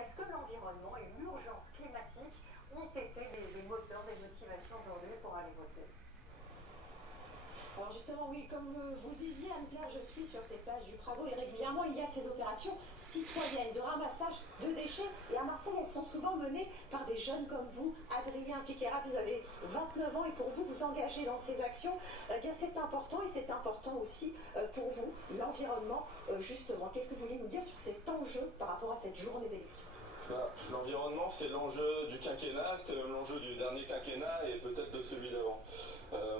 Est-ce que l'environnement et l'urgence climatique ont été des moteurs, des motivations aujourd'hui pour aller voter? Alors justement, oui, comme vous le disiez, Anne-Claire, je suis sur ces plages du Prado et régulièrement il y a ces opérations citoyennes de ramassage de déchets. Et à Marseille, elles sont souvent menées par des jeunes comme vous. Adrien Piquera, vous avez 29 ans et pour vous, vous engagez dans ces actions. Bien, c'est important et c'est important aussi pour vous, l'environnement, justement. Qu'est-ce que vous voulez nous dire sur cet enjeu par rapport à cette journée d'élection? L'environnement, c'est l'enjeu du quinquennat, c'était même l'enjeu du dernier quinquennat et peut-être de celui d'avant.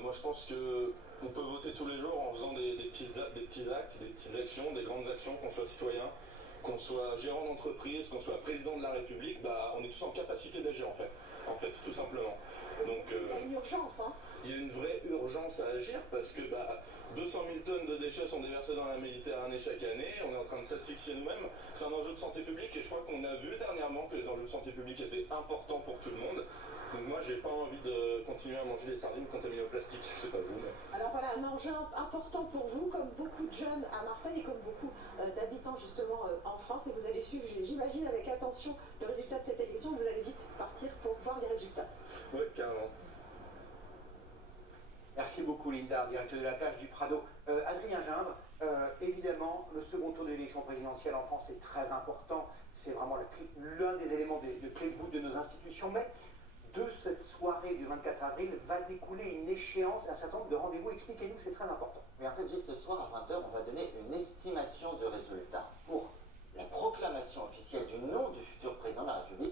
Moi, je pense que on peut voter tous les jours en faisant des petits actes, des petites actions, des grandes actions, qu'on soit citoyen, qu'on soit gérant d'entreprise, qu'on soit président de la République, on est tous en capacité d'agir en fait, tout simplement. Donc, il y a une urgence, hein. il y a une vraie urgence à agir parce que 200 000 tonnes de déchets sont déversées dans la Méditerranée chaque année, on est en train de s'asphyxier nous-mêmes, c'est un enjeu de santé publique et je crois qu'on a vu dernièrement que les enjeux de santé publique étaient importants pour tout le monde. Donc moi j'ai pas envie de continuer à manger des sardines contaminées au plastique, je sais pas vous mais... Alors voilà, un enjeu important pour vous, comme beaucoup de jeunes à Marseille et comme beaucoup d'habitants justement en France. Et vous allez suivre, j'imagine, avec attention le résultat de cette élection. Vous allez vite partir pour voir les résultats. Oui, carrément. Merci beaucoup Linda, directeur de la plage du Prado. Adrien Gindre, évidemment, le second tour de l'élection présidentielle en France est très important. C'est vraiment l'un des éléments de clé de voûte de nos institutions. Mais de cette soirée du 24 avril va découler une échéance, un certain nombre de rendez-vous. Expliquez-nous, c'est très important. Mais en fait, Gilles, ce soir à 20h, on va donner une estimation du résultat pour la proclamation officielle du nom du futur président de la République.